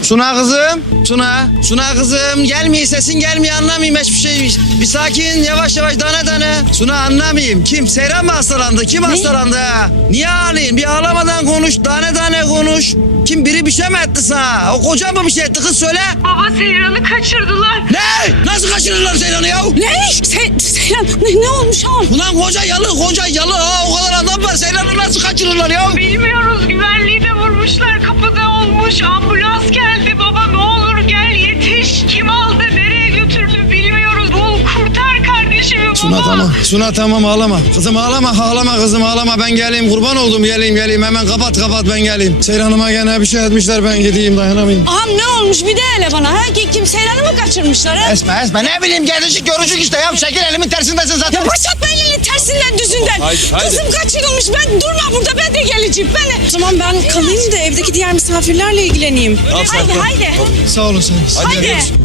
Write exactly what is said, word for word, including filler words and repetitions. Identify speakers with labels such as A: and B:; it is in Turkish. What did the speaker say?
A: Suna kızım. Suna. Suna kızım. Gelmiyor sesin gelmiyor anlamayayım hiçbir şey. Bir sakin yavaş yavaş tane tane. Suna anlamayayım. Kim? Seyran mı hastalandı? Kim hastalandı? Niye ağlayayım? Bir ağlamadan konuş. Tane tane konuş. Kim biri bir şey mi etti sana? O koca mı bir şey etti kız söyle.
B: Baba Seyran'ı kaçırdılar.
A: Ne? Nasıl kaçırırlar Seyran'ı ya?
B: Ne? Se Seyran ne, ne olmuş ağam?
A: Ulan koca yalı koca yalı ha o kadar adam var Seyran'ı nasıl kaçırırlar ya?
B: Bilmiyoruz, güvenliği de vurmuşlar, kapıda olmuş, ambulans geldi. Baba ne olur gel yetiş. Kim aldı, nereye götürdü bilmiyoruz. Bul kurtar kardeşimi baba.
A: Suna tamam. Suna tamam ağlama. Kızım ağlama ağlama kızım ağlama ben geleyim kurban oldum geleyim geleyim hemen kapat kapat ben geleyim. Seyran'ıma gene bir şey etmişler ben gideyim dayanamayayım.
B: Ağam ne olmuş bir de hele bana. Ha? Kim Seyran'ı mı kaçırmışlar ha?
A: Esme esme ne bileyim gelişik görücük işte ya çekil elimin tersindesin zaten.
B: Ya başlatma elini tersinden düzünden.
A: Haydi, haydi.
B: Kızım kaçırılmış, ben durma burada, ben de geleceğim. Ben... O zaman ben kalayım da evdeki diğer misafirlerle ilgileneyim. Haydi haydi.
A: Sağ olun sen.
B: Haydi.